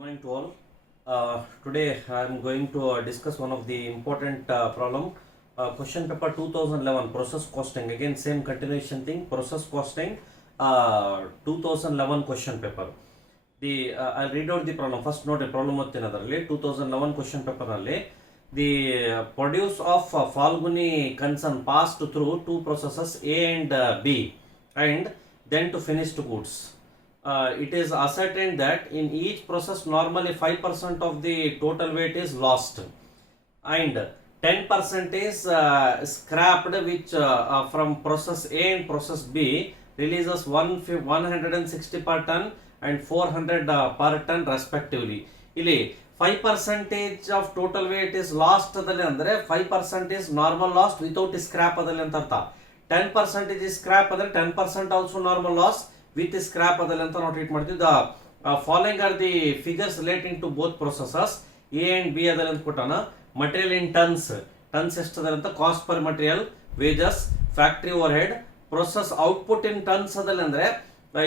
Morning to all. Today I am going to discuss one of the important problem. Question paper 2011 process costing. Again same continuation thing. Process costing 2011 question paper. I'll read out the problem. First note a problem ottinadaralli 2011 question paper nalli the produce of Falguni concern passed through two processes A and B and then to finished goods. It is ascertained that in each process normally 5% of the total weight is lost and 10% is scrapped, which from process A and process B releases 160 per ton and 400 per ton respectively. ಇಲ್ಲಿ 5% of total weight is lost ಅದಲ್ಲಿ ಅಂದ್ರೆ 5% is normal loss without scrap ಅದಲ್ಲಿ ಅಂತ ಅರ್ಥ. 10% is scrap ಅಂದ್ರೆ 10% also normal loss with scrap ಅದಲ್ಲಿ ಅಂತ ನಾವು ಟ್ರೀಟ್ ಮಾಡ್ತೀವಿ. The following are the figures relating to both processes A and B ಅದಲ್ಲಿ ಅಂತ ಕೊಟ್ಟಾನ. Material in tons ಎಷ್ಟದಲ್ಲಿ ಅಂತ, cost per material, wages, factory over head, process output in tons ಅದಲ್ಲಿ ಅಂದ್ರೆ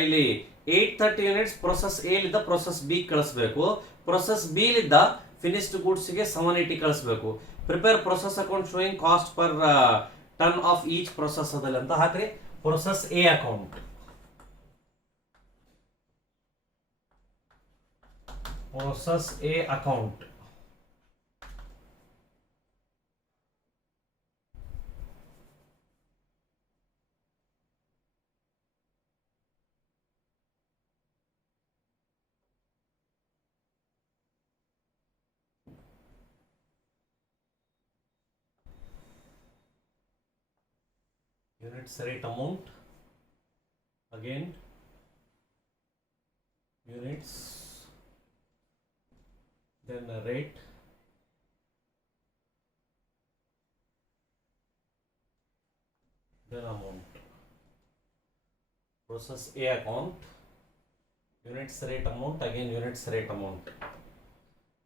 ಇಲ್ಲಿ 830 ಯೂನಿಟ್ಸ್ ಪ್ರೊಸೆಸ್ ಎ ಲಿದ್ದ ಪ್ರೊಸೆಸ್ ಬಿ ಕಳಿಸಬೇಕು, process B ಲಿದ್ದ ಫಿನಿಶ್ಡ್ ಗೂಡ್ಸ್ ಗೆ 780 ಕಳಿಸಬೇಕು. Prepare process account showing cost per ton of each process ಅದಲ್ಲಿ ಅಂತ ಹಾಕ್ರಿ. Process A account, process A account. Units rate amount, again units, then rate, then amount. Process A account, units rate amount, again units rate amount.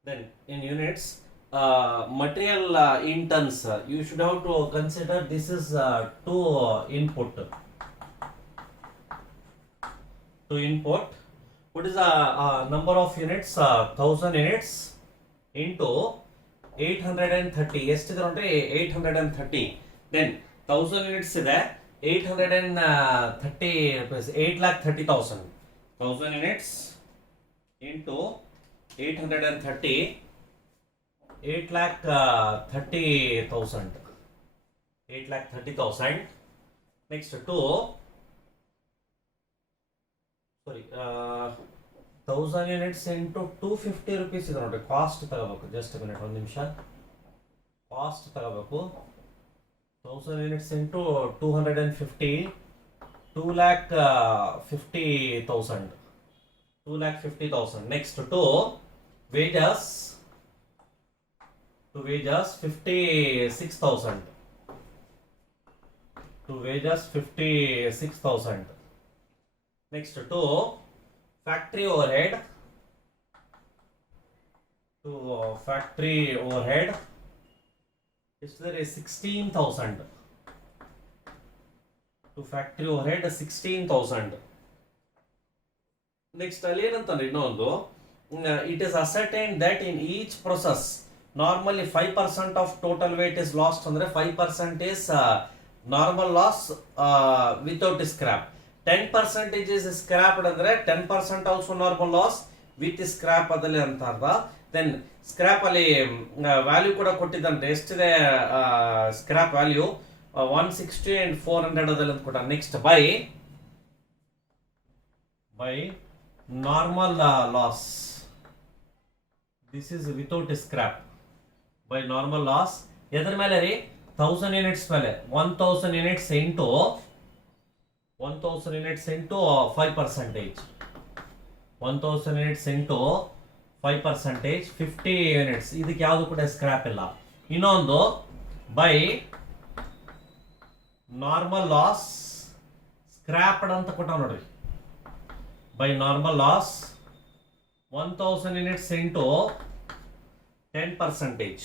Then in units, material in tons, you should have to consider this is two input. What is the number of units? 1000 units into 830. ಎಷ್ಟಿದೆ ನೋಡ್ರಿ 830. Then 1000 units ಇದೆ, 830 rupees, 8,30,000. 1000 units into 830, 8,30,000. 8,30,000. Next to 1000 units into 250 rupees ಇದೆ ನೋಡಿ. Cost ತಗೋಬೇಕು, just minute, ಒಂದು ನಿಮಿಷ. Cost ತಗೋಬೇಕು. 1000 units into 250, 2,50,000. 2,50,000. Next to wages, 56,000. To wages 56,000. Next to factory overhead, is there 16,000. To factory overhead 16,000. Next ಅಲ್ಲಿ ಏನಂತಂದ್ರೆ ಇನ್ನೊಂದು, it is ascertained that in each process normally 5% of total weight is lost ಅಂದ್ರೆ 5% is normal loss without scrap. 10% is scrapped ಅಂದ್ರೆ 10% also normal loss with scrap ಅದಲ್ಲಿ ಅಂತ ಅರ್ಥ. Then scrap ಅಲ್ಲಿ value ಕೂಡ ಕೊಟ್ಟಿದ್ದಂತೆ, ಎಷ್ಟಿದೆ ಸ್ಕ್ರಾಪ್ ವ್ಯಾಲ್ಯೂ 160 and 400 ಅದಲ್ಲಿ ಅಂತ ಕೊಟ್ಟ. Next by normal loss, this is without scrap. By normal loss ಎದ್ರ ಮೇಲೆ ರೀ? 1000 ಯೂನಿಟ್ಸ್ ಮೇಲೆ. 1000 units into 1000 units into 5%. 1000 units into 5%, 50 units. ಇದಕ್ಕೆ ಯಾವುದು ಕೂಡ ಸ್ಕ್ರಾಪ್ ಇಲ್ಲ. ಇನ್ನೊಂದು ಬೈ ನಾರ್ಮಲ್ ಲಾಸ್ ಸ್ಕ್ರಾಪ್ಡ್ ಅಂತ ಕೊಟ್ಟ ನೋಡ್ರಿ. By normal loss 1000 units into 10%.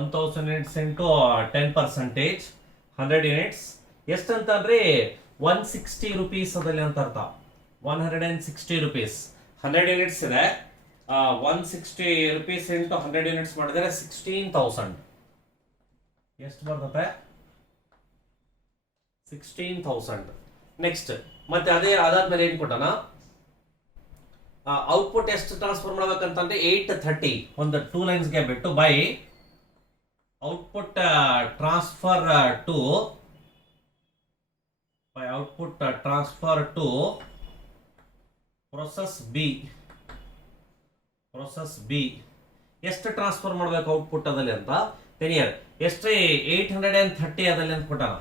1000 units into 10%, 100 units. ಎಷ್ಟಂತಂದ್ರೆ 160 rupees ಅದಲ್ಲಿ ಅಂತ ಅರ್ಥ. 160 rupees. 100 units ಇದೆ, 160 rupees into 100 units ಮಾಡಿದ್ರೆ 16,000. ಎಷ್ಟು ಬರ್ತದೆ? 16,000. ನೆಕ್ಸ್ಟ್ ಮತ್ತೆ ಅದಾದ್ಮೇಲೆ ಏನ್ ಕೊಟ್ಟಣ? ಔಟ್ಪುಟ್ ಎಷ್ಟು ಟ್ರಾನ್ಸ್ಫರ್ ಮಾಡ್ಬೇಕಂತಂದ್ರೆ 830 ಒಂದು 2 ಲೈನ್ಸ್ಗೆ ಬಿಟ್ಟು by output transfer to process B ಎಷ್ಟು ಟ್ರಾನ್ಸ್ಫರ್ ಮಾಡ್ಬೇಕು ಔಟ್ಪುಟ್ ಅದಲ್ಲಿ ಅಂತ ತೆನಿಯರ್ ಎಷ್ಟು 830 ಅದಲ್ಲಿ ಅಂತ ಕೊಟ್ಟಾನ.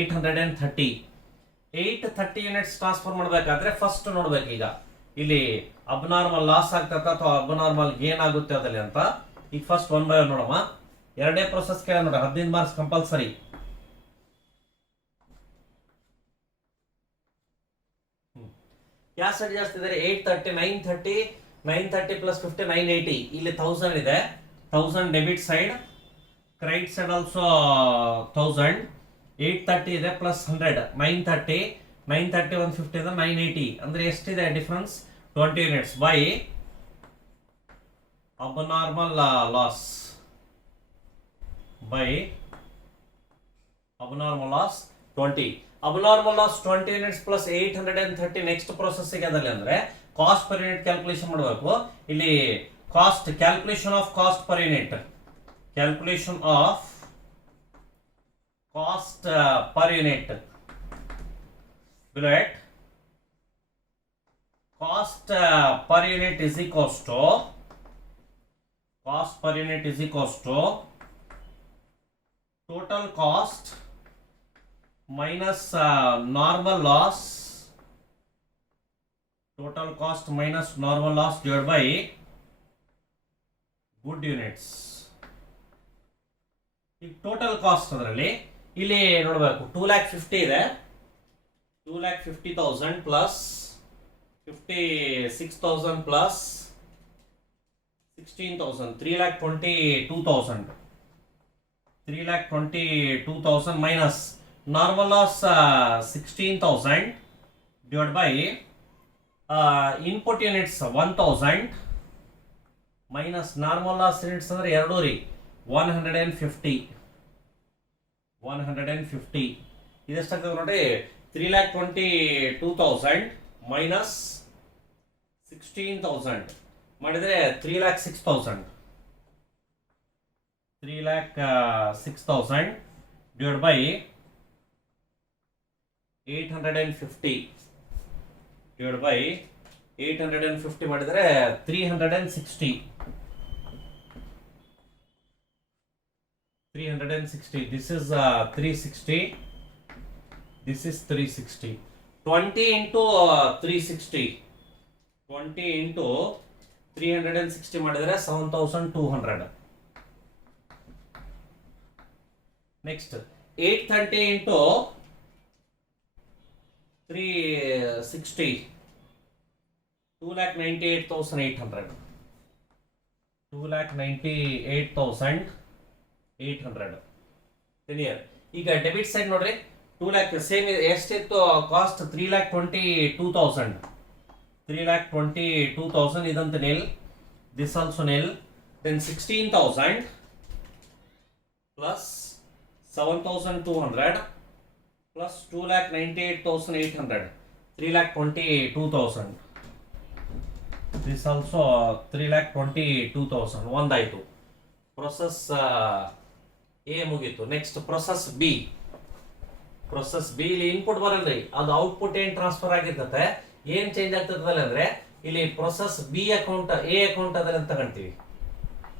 830 ಯೂನಿಟ್ಸ್ ಟ್ರಾನ್ಸ್ಫರ್ ಮಾಡಬೇಕಾದ್ರೆ ಫಸ್ಟ್ ನೋಡ್ಬೇಕು ಈಗ ಇಲ್ಲಿ ಅಬ್ನಾರ್ಮಲ್ ಲಾಸ್ ಆಗ್ತದ ಅಥವಾ ಅಬ್ನಾರ್ಮಲ್ ಗೇನ್ ಆಗುತ್ತೆ ಅದಲ್ಲಿ ಅಂತ. ಈಗ ಫಸ್ಟ್ 1 by 1 ನೋಡಮ್ಮ. ಎರಡನೇ ಪ್ರೊಸೆಸ್ ಕೇಳ ನೋಡ 15 ಮಾರ್ಕ್ಸ್ ಕಂಪಲ್ಸರಿ. ಯಾವ ಸೈಡ್ ಜಾಸ್ತಿ ಇದ್ದಾರೆ? 830 930 ಪ್ಲಸ್ 50 980. ಇಲ್ಲಿ 1000 ಇದೆ. 1000 debit side, credit side also 1000. 830 ಇದೆ ಪ್ಲಸ್ 100 930 150 ಇದೆ 980. ಅಂದ್ರೆ ಎಷ್ಟಿದೆ difference? 20 units by abnormal loss 20. Abnormal loss 20 units plus 830. Next process ಅದರಲ್ಲಿ ಅಂದ್ರೆ ಕಾಸ್ಟ್ ಪರ್ ಯೂನಿಟ್ ಕ್ಯಾಲ್ಕುಲೇಷನ್ ಮಾಡಬೇಕು. ಇಲ್ಲಿ calculation of cost per unit below it. Cost per unit is equals to total cost minus normal loss. Total cost minus normal loss divided by good units. ಈಗ total cost ಅದರಲ್ಲಿ ಇಲ್ಲಿ ನೋಡಬೇಕು 250 ಇದೆ. 250,000 plus 56,000 plus 16,000 322,000 minus normal loss 16,000 divide by input units 1,000 minus normal loss units ಅಂದ್ರೆ 2 ರೀ 150. ಇದೆಷ್ಟಾಗ್ತದೆ ನೋಡಿ? 322,000 minus 16,000 ಮಾಡಿದ್ರೆ 3,06,000 divide by 850 ಮಾಡಿದ್ರೆ 360. This is 360. This is 360. 20 into 360. 20 into 360 ಮಾಡಿದ್ರೆ 7,200. Next 830 into 360 2,98,800. 2,98,800. ಕ್ಲಿಯರ್? ಈಗ ಡೆಬಿಟ್ ಸೈಡ್ ನೋಡ್ರಿ 2 lakh ಸೇಮ್ ಎಷ್ಟಿತ್ತು ಕಾಸ್ಟ್? 3,22,000 ಇದಂತ nil. This also nil. Then 16,000 plus 7,200 plus 2,98,800 3,22,000. This also 3,22,000. ಒಂದಾಯ್ತು. ಪ್ರೊಸೆಸ್ ಎ ಮುಗೀತು. ನೆಕ್ಸ್ಟ್ ಪ್ರೊಸೆಸ್ ಬಿ ಇಲ್ಲಿ ಇನ್ಪುಟ್ ಬರಲ್ರಿ, ಅದು ಔಟ್ಪುಟ್ ಏನ್ ಟ್ರಾನ್ಸ್ಫರ್ ಆಗಿರ್ತದೆ, ಏನ್ ಚೇಂಜ್ ಆಗ್ತದಲ್ಲ ಅಂದ್ರೆ ಇಲ್ಲಿ process B account A account ಅದಲ್ಲ ಅಂತ ತಗೊಂತೀವಿ.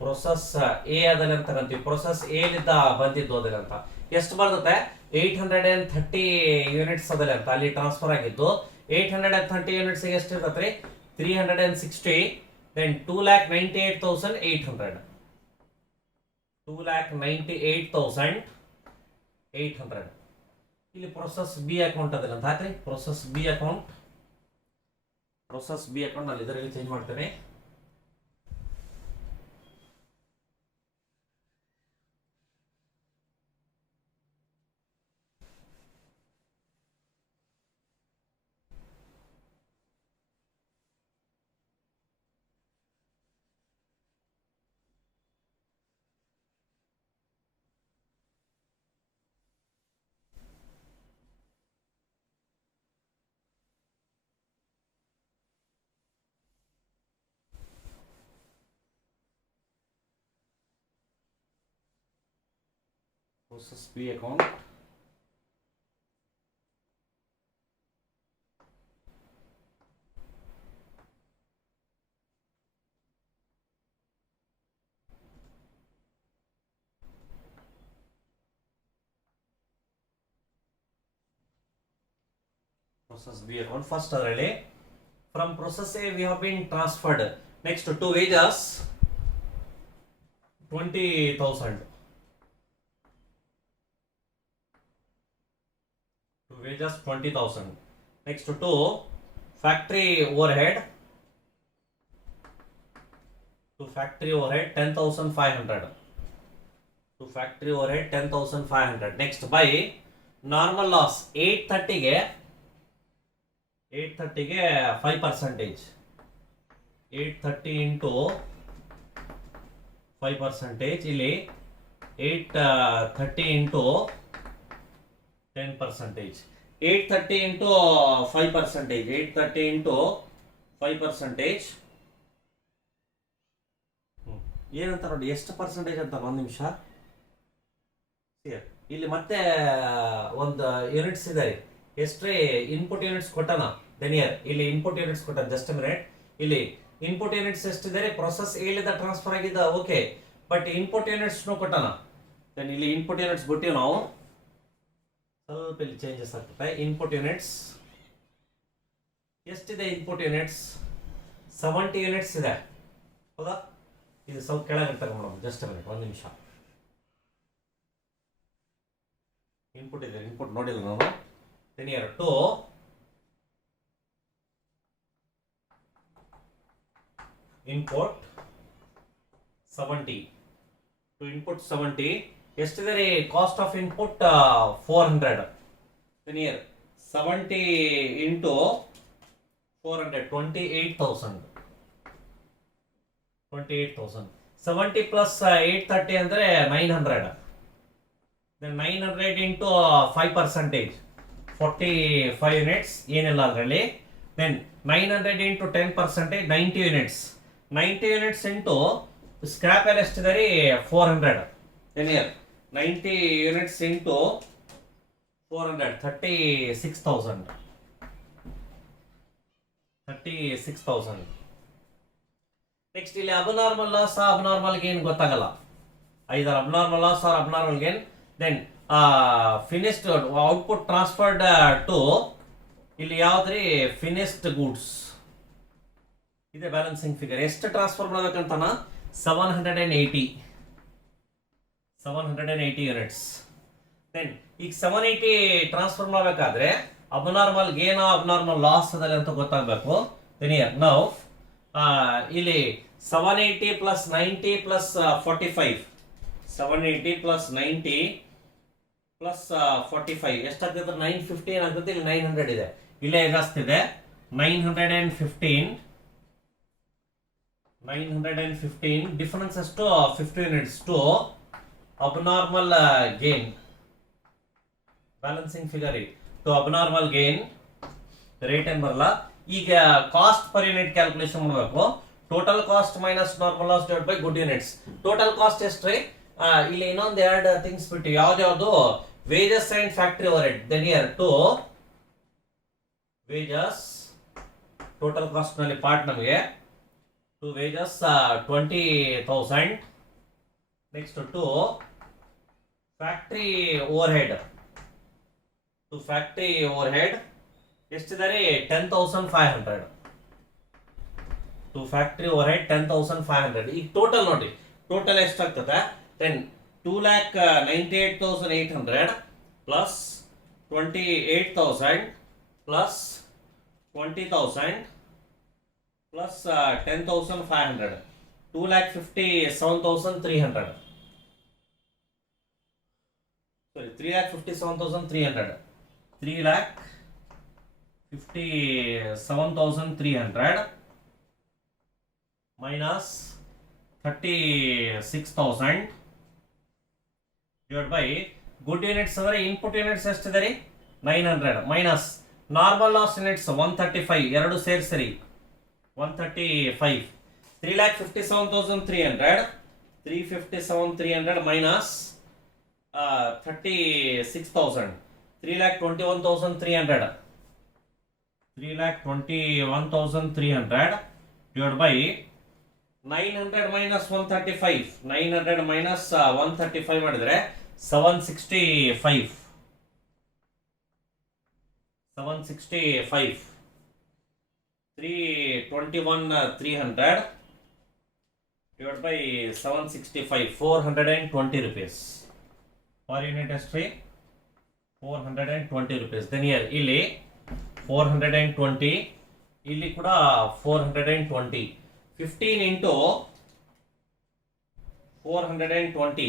ಪ್ರೊಸೆಸ್ ಎ ಅದಲ್ಲ ಅಂತ ತಗೊಂತೀವಿ. ಪ್ರೊಸೆಸ್ ಎ ಲಿದ್ದ ಬಂದಿದ್ದು ಅದಲ್ಲ ಅಂತ ಎಷ್ಟು ಬರ್ತದೆ? 830 ಯೂನಿಟ್ಸ್ ಅದಲ್ಲ ಅಂತ ಅಲ್ಲಿ ಟ್ರಾನ್ಸ್ಫರ್ ಆಗಿದ್ದು. 830 ಯೂನಿಟ್ಸ್ ಎಷ್ಟು ಇರ್ತದೆ? 360. ದೆನ್ 2,98,800. 2,98,800. ಇಲ್ಲಿ ಪ್ರೊಸೆಸ್ ಬಿ ಅಕೌಂಟ್ ಅದಲ್ಲ ಅಂತ ಹಾಕ್ರಿ. ಪ್ರೊಸೆಸ್ ಬಿ ಅಕೌಂಟ್ ನಾನು ಇದರಲ್ಲಿ ಚೇಂಜ್ ಮಾಡ್ತೇನೆ. process B account. Process B account. First already from process A we have been transferred. Next to wages 20,000. To wages 20,000. Next to factory overhead. To factory overhead 10,500. To factory overhead 10,500. Next by normal loss 830 ಗೆ 5%. 830 into 5%. ಇಲ್ಲಿ 830 into 10%. 830 into 5%. 830 into 5%. ಏನಂತ ನೋಡಿ ಎಷ್ಟು percentage ಅಂತ ಒಂದು ನಿಮಿಷ. ಇಲ್ಲಿ ಮತ್ತೆ ಒಂದು ಯೂನಿಟ್ಸ್ ಇದೆ. ಎಷ್ಟ್ರಿ ಇನ್ಪುಟ್ ಯೂನಿಟ್ಸ್ ಕೊಟ್ಟನ ದೆನಿಯರ್ ಇಲ್ಲಿ ಇನ್ಪುಟ್ ಯೂನಿಟ್ಸ್ ಕೊಟ್ಟ. Just minute. ಇಲ್ಲಿ ಇನ್ಪುಟ್ ಯೂನಿಟ್ಸ್ ಎಷ್ಟಿದೆ? ಪ್ರೊಸೆಸ್ ಎಲ್ಲಿಂದ ಟ್ರಾನ್ಸ್ಫರ್ ಆಗಿದ್ದ, ಓಕೆ. ಬಟ್ ಇನ್ಪುಟ್ ಯೂನಿಟ್ಸ್ ಕೊಟ್ಟನ. ದೆನ್ ಇಲ್ಲಿ ಇನ್ಪುಟ್ ಯೂನಿಟ್ಸ್ ಬಿಟ್ಟಿವಿ ನಾವು. ಸ್ವಲ್ಪ ಇಲ್ಲಿ ಚೇಂಜಸ್ ಆಗ್ತದೆ. ಇನ್ಪುಟ್ ಯೂನಿಟ್ಸ್ ಎಷ್ಟಿದೆ? ಇನ್ಪುಟ್ ಯೂನಿಟ್ಸ್ 70 ಯೂನಿಟ್ಸ್ ಇದೆ, ಹೌದಾ? ಇದು ಸ್ವಲ್ಪ ಕೆಳಗೆ ತಗೊಂಡು ಜಸ್ಟ್ ಮಿನಿಟ್, ಒಂದು ನಿಮಿಷ. ಇನ್ಪುಟ್ ಇದೆ, ಇನ್ಪುಟ್ ನೋಡಿಲ್ಲ ನಾನು. Linear to input 70. To input 70. Yesterday cost of input 400. Linear 70 into 400 28,000. 28,000. 70 plus 830 ಅಂದ್ರೆ 900. Then 900 into 5%. 45 units ಏನಿಲ್ಲ ಅದರಲ್ಲಿ. Then 900 into 10% 90 units. 90 units into scrap ಅಲ್ಲಿ ಎಷ್ಟಿದೆ ರೀ? 400. Linear 90 units into 400 36,000. 36,000. ನೆಕ್ಸ್ಟ್ ಇಲ್ಲಿ ಅಬ್ನಾರ್ಮಲ್ ಲಾಸ್, ಅಬ್ನಾರ್ಮಲ್ ಗೇನ್ ಗೊತ್ತಾಗಲ್ಲ. Either abnormal loss or abnormal gain. Then finished output transferred to ಇಲ್ಲಿ ಯಾವ್ದ್ರಿ? ಫಿನಿಶ್ಡ್ ಗೂಡ್ಸ್ ಇದೆ ಬ್ಯಾಲೆನ್ಸಿಂಗ್ ಫಿಗರ್. ಎಷ್ಟು ಟ್ರಾನ್ಸ್ಫರ್ ಮಾಡ್ಬೇಕಂತಾನ? 780 ಯೂನಿಟ್ಸ್. ದೆನ್ ಈಗ 780 ಟ್ರಾನ್ಸ್ಫರ್ ಮಾಡಬೇಕಾದ್ರೆ ಅಬ್ನಾರ್ಮಲ್ ಗೇನ್ ಅಬ್ನಾರ್ಮಲ್ ಲಾಸ್ ಅದಲ್ಲಿ ಅಂತ ಗೊತ್ತಾಗಬೇಕು. ದೆನಿಯರ್ ನೌ ಇಲ್ಲಿ 780 ಪ್ಲಸ್ 90 ಪ್ಲಸ್ 45. 780 ಪ್ಲಸ್ 90 ಪ್ಲಸ್ 45 ಎಷ್ಟಾಗ್ತದೆ? 915 ಆಗ್ತದೆ. ಇಲ್ಲಿ 900 ಇದೆ, ಇಲ್ಲೇ ಜಾಸ್ತಿ ಇದೆ. 915 ಡಿಫರೆನ್ಸ್ ಎಷ್ಟು? 50 units to abnormal gain. Balancing figure to abnormal gain rate ಏನ್ ಬರಲ್ಲ. ಈಗ ಕಾಸ್ಟ್ ಪರ್ ಯೂನಿಟ್ ಕ್ಯಾಲ್ಕುಲೇಷನ್ ಮಾಡಬೇಕು. Total cost minus normal loss divide by good units. Total cost ಎಷ್ಟ್ರಿ? ಇಲ್ಲಿ ಇನ್ನೊಂದು ಎರಡು ಥಿಂಗ್ಸ್ ಬಿಟ್ಟು ಯಾವ್ದು? Wages and factory overhead. Then here to wages total cost ನಲ್ಲಿ ಪಾರ್ಟ್ ನಮಗೆ to wages 20,000. Next to factory overhead. To factory overhead ಎಷ್ಟಿದ್ದಾರೆ? 10,500. To factory overhead 10,500. ಈಗ ಟೋಟಲ್ ನೋಡಿ, ಟೋಟಲ್ ಎಷ್ಟಾಗ್ತದೆ? Then 2,98,800 plus 28,000 plus 20,000 plus 10,500. 2,57,300. Sorry, 3,57,300. 3,57,300 minus 36,000 divided by good units ಅಂದ್ರೆ input units ಎಷ್ಟಿದೆ ರೀ? 900 minus normal loss units 135 ಎರಡು ಸೇರಿಸಿರಿ 135. 3,57,300 357,300 minus 36,000, 3,21,300, 3,21,300 divided by 900 minus 135, 900 minus 135 ಮಾಡಿದ್ರೆ 765, 321,300 divided by 765, 420 rupees. Per unit history 420 rupees. Then here ಇಲ್ಲಿ 420, ಇಲ್ಲಿ ಕೂಡ 420. 15 into 420,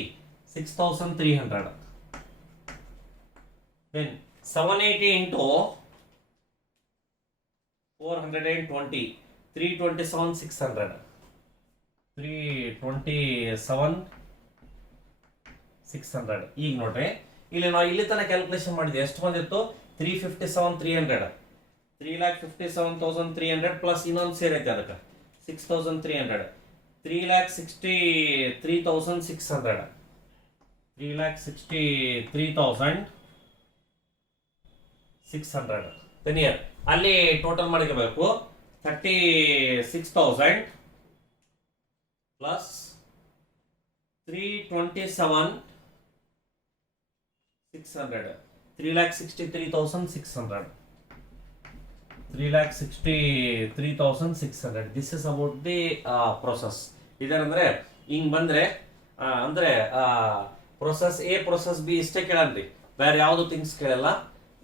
6,300. Then 780 into 420, 327, 600. 327, 600. ಈಗ ನೋಡ್ರಿ ಇಲ್ಲಿ ನಾವು ಇಲ್ಲಿ ತನಕ ಕ್ಯಾಲ್ಕುಲೇಷನ್ ಮಾಡಿದ್ವಿ. ಎಷ್ಟು ಬಂದಿತ್ತು? 357, 300, 3,57,300 ಪ್ಲಸ್ ಇನ್ನೊಂದು ಸೇರೈತೆ ಅದಕ್ಕೆ 6,300, 3,63,600, 3,63,600. then here ಅಲ್ಲಿ ಟೋಟಲ್ ಮಾಡಿರಬೇಕು 36,000 plus 327,600, 3,63,600, 3,63,600. This is about the process. ಇದೇನಂದ್ರೆ ಹಿಂಗ್ ಬಂದ್ರೆ ಅಂದ್ರೆ ಪ್ರೊಸೆಸ್ ಎ ಪ್ರೊಸೆಸ್ ಬಿ ಇಷ್ಟೇ ಕೇಳನ್ರಿ, ಬೇರೆ ಯಾವ್ದು ಥಿಂಗ್ಸ್ ಕೇಳಲ್ಲ.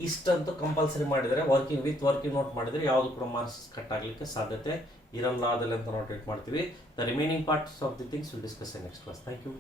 ಇಷ್ಟಂತೂ ಕಂಪಲ್ಸರಿ ಮಾಡಿದರೆ ವರ್ಕಿಂಗ್ ನೋಟ್ ಮಾಡಿದರೆ ಯಾವುದು ಕೂಡ ಮಾರ್ಕ್ಸ್ ಕಟ್ ಆಗಲಿಕ್ಕೆ ಸಾಧ್ಯತೆ ಇರಲ್ಲ ಅದಲ್ಲ ಅಂತ ನೋಟ್ ಮಾಡ್ತೀವಿ. The remaining parts of the things will discuss in next class. Thank you.